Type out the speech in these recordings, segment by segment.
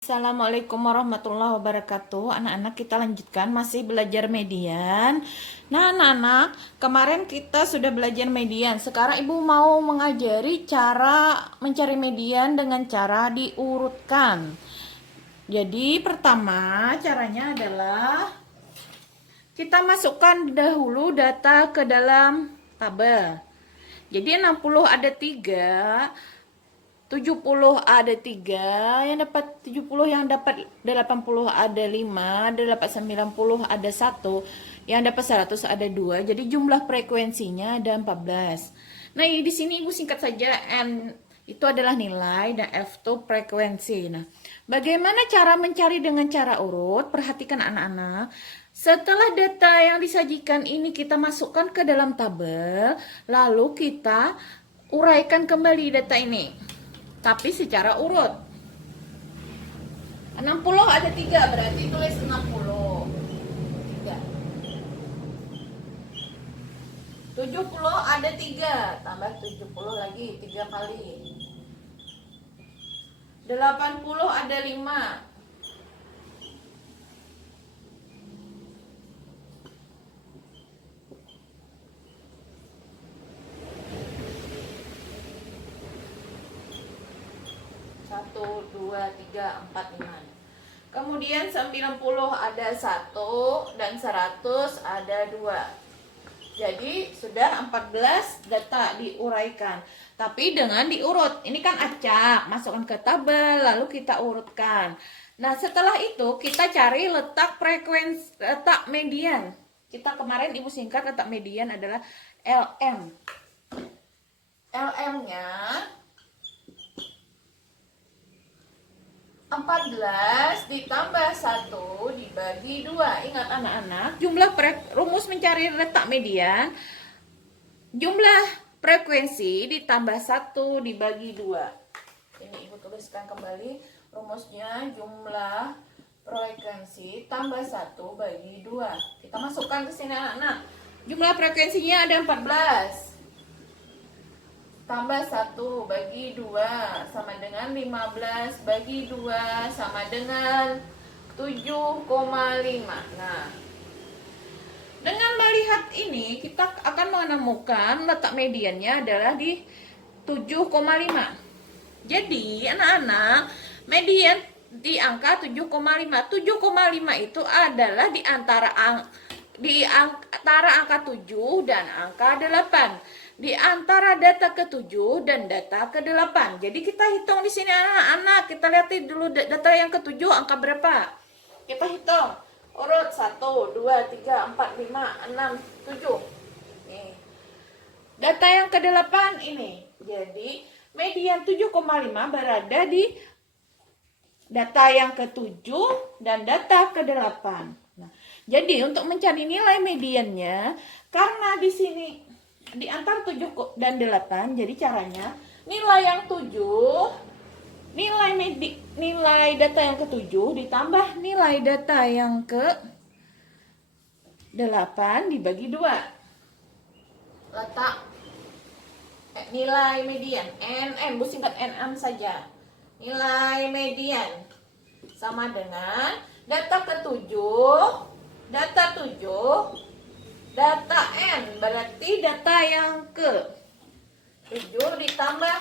Assalamualaikum warahmatullahi wabarakatuh. Anak-anak, kita lanjutkan masih belajar median. Nah, anak-anak, kemarin kita sudah belajar median. Sekarang Ibu mau mengajari cara mencari median dengan cara diurutkan. Jadi, pertama caranya adalah kita masukkan dahulu data ke dalam tabel. Jadi 60 ada 3, 70 ada 3, yang dapat 70, yang dapat 80 ada 5, dapat 90 ada 1, yang dapat 100 ada 2. Jadi jumlah frekuensinya ada 14. Nah, di sini Ibu singkat saja, N itu adalah nilai dan F itu frekuensi. Nah, bagaimana cara mencari dengan cara urut? Perhatikan anak-anak. Setelah data yang disajikan ini kita masukkan ke dalam tabel, lalu kita uraikan kembali data ini, tapi secara urut. 60 ada 3, berarti tulis 60. 3. 70 ada 3, tambah 70 lagi 3 kali. 80 ada 5. 1, 2, 3, 4, 5. Kemudian 90 ada 1 dan 100 ada 2. Jadi sudah 14 data diuraikan. Tapi dengan diurut. Ini kan acak, masukkan ke tabel lalu kita urutkan. Nah, setelah itu kita cari letak frekuensi, letak median. Kita kemarin Ibu singkat letak median adalah LM. LM-nya 14 ditambah 1 dibagi 2. Ingat anak-anak, jumlah rumus mencari letak median, jumlah frekuensi ditambah 1 dibagi 2. Ini Ibu tuliskan kembali rumusnya, jumlah frekuensi tambah 1 bagi 2. Kita masukkan ke sini anak-anak. Jumlah frekuensinya ada 14. Tambah 1 bagi 2 sama dengan 15 bagi 2 sama dengan 7,5. Nah, dengan melihat ini kita akan menemukan letak mediannya adalah di 7,5. Jadi anak-anak, median di angka 7,5. 7,5 itu adalah di antara angka 7 dan angka 8. Di antara data ke-7 dan data ke-8. Jadi kita hitung di sini anak-anak. Kita lihat dulu data yang ke-7 angka berapa. Kita hitung. Urut 1, 2, 3, 4, 5, 6, 7. Nih. Data yang ke-8 ini. Jadi median 7,5 berada di data yang ke-7 dan data ke-8. Nah, jadi untuk mencari nilai mediannya, karena di sini di antara 7 dan 8, jadi caranya nilai yang 7, nilai data yang ke-7 ditambah nilai data yang ke-8 dibagi 2. Letak nilai median NM, Bu singkat NM saja. Nilai median sama dengan data ke-7, data 7, data N, berarti data yang ke-7 ditambah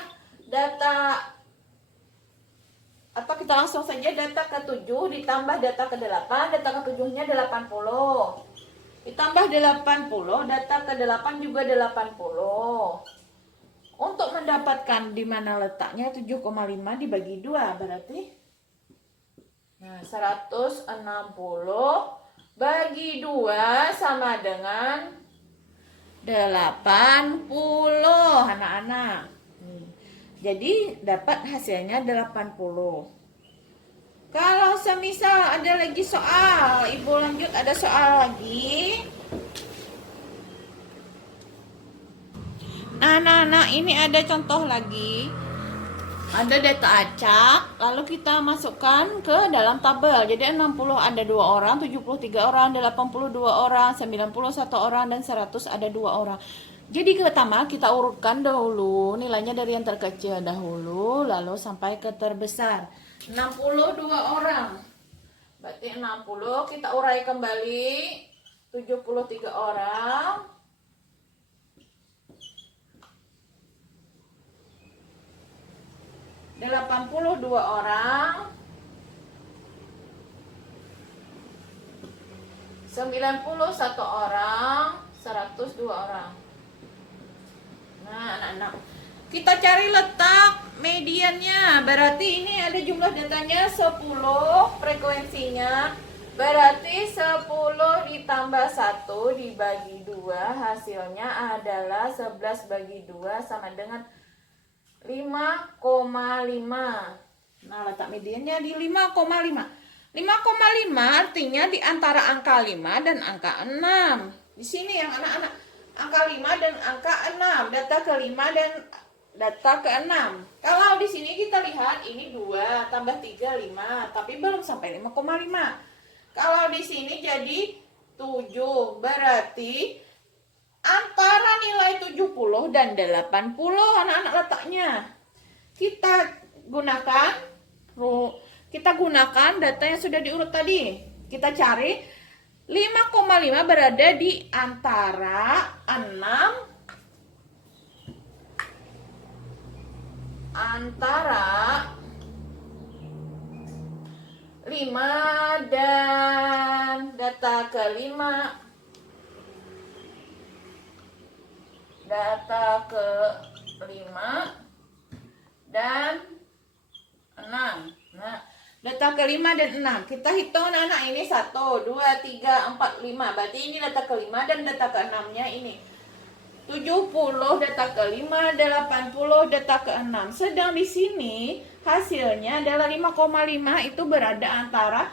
data, atau kita langsung saja data ke-7 ditambah data ke-8, data ke-7-nya 80. Ditambah 80, data ke-8 juga 80. Untuk mendapatkan di mana letaknya 7,5 dibagi 2, berarti 160 bagi 2 sama dengan 80 anak-anak. Jadi dapat hasilnya 80. Kalau semisal ada lagi soal, Ibu lanjut, ada soal lagi. Anak-anak, ini ada contoh lagi. Ada data acak, lalu kita masukkan ke dalam tabel. Jadi 60 ada 2 orang, 73 orang, 82 orang, 91 orang, dan 100 ada 2 orang. Jadi pertama kita urutkan dahulu nilainya dari yang terkecil dahulu, lalu sampai ke terbesar. 62 orang. Berarti 60 kita urai kembali. 73 orang. 82 orang. 91 orang. 102 orang. Nah, anak-anak, kita cari letak mediannya. Berarti ini ada jumlah datanya 10, frekuensinya. Berarti 10 ditambah 1 dibagi 2, hasilnya adalah 11 bagi 2 sama dengan 5,5. Nah, letak mediannya di 5,5. 5,5 artinya di antara angka 5 dan angka 6. Di sini yang anak-anak, angka 5 dan angka 6, data ke-5 dan data ke-6. Kalau di sini kita lihat ini 2 tambah 3 5, tapi belum sampai 5,5. Kalau di sini jadi 7, berarti antara nilai 70 dan 80 anak-anak letaknya. Kita gunakan data yang sudah diurut tadi. Kita cari 5,5 berada di antara 5 dan data ke-5. Data ke-5 dan 6. Nah, data ke-5 dan 6. Kita hitung anak ini 1, 2, 3, 4, 5. Berarti ini data ke-5 dan data ke-6-nya ini. 70 data ke-5, 80 data ke-6. Sedang di sini hasilnya adalah 5,5 itu berada antara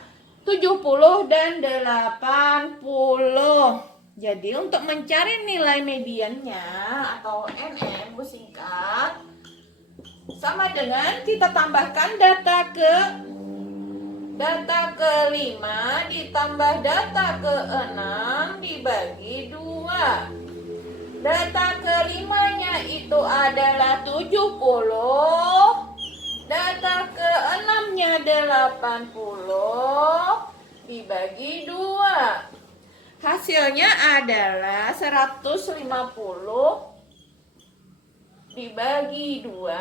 70 dan 80. Jadi untuk mencari nilai mediannya atau NM singkat sama dengan kita tambahkan data ke-5 ditambah data ke-6 dibagi 2. Data ke-5-nya itu adalah 70, data ke-6-nya 80 dibagi 2. Hasilnya adalah 150 dibagi 2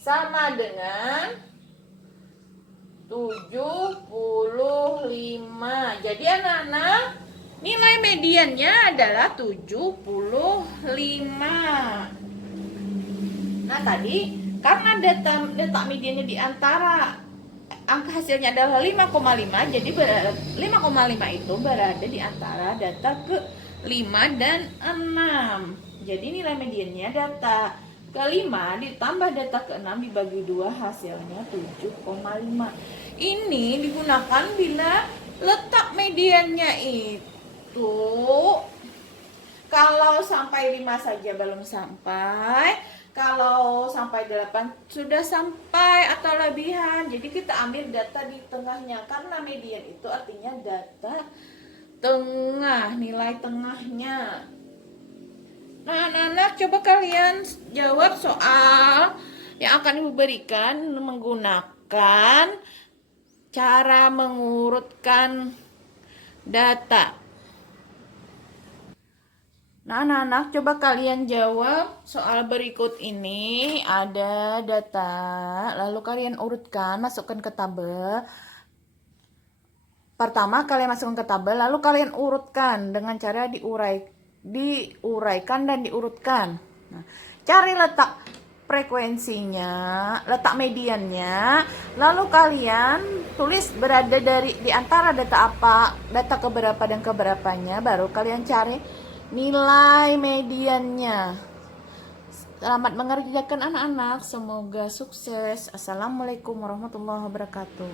sama dengan 75. Jadi anak-anak, nilai mediannya adalah 75. Nah, tadi karena data mediannya di antara angka hasilnya adalah 5,5, jadi 5,5 itu berada di antara data ke-5 dan 6. Jadi nilai mediannya data ke-5 ditambah data ke-6 dibagi 2, hasilnya 7,5. Ini digunakan bila letak mediannya itu kalau sampai 5 saja belum sampai, kalau sampai 8 sudah sampai atau lebihan. Jadi kita ambil data di tengahnya, karena median itu artinya data tengah, nilai tengahnya. Nah, anak-anak, coba kalian jawab soal yang akan Ibu berikan menggunakan cara mengurutkan data. Nah, anak-anak, coba kalian jawab soal berikut ini. Ada data, lalu kalian urutkan, masukkan ke tabel. Pertama, kalian masukkan ke tabel, lalu kalian urutkan dengan cara diuraikan dan diurutkan. Nah, cari letak frekuensinya, letak mediannya, lalu kalian tulis berada di antara data apa, data keberapa dan keberapanya, baru kalian cari nilai mediannya. Selamat mengerjakan anak-anak, semoga sukses. Assalamualaikum warahmatullahi wabarakatuh.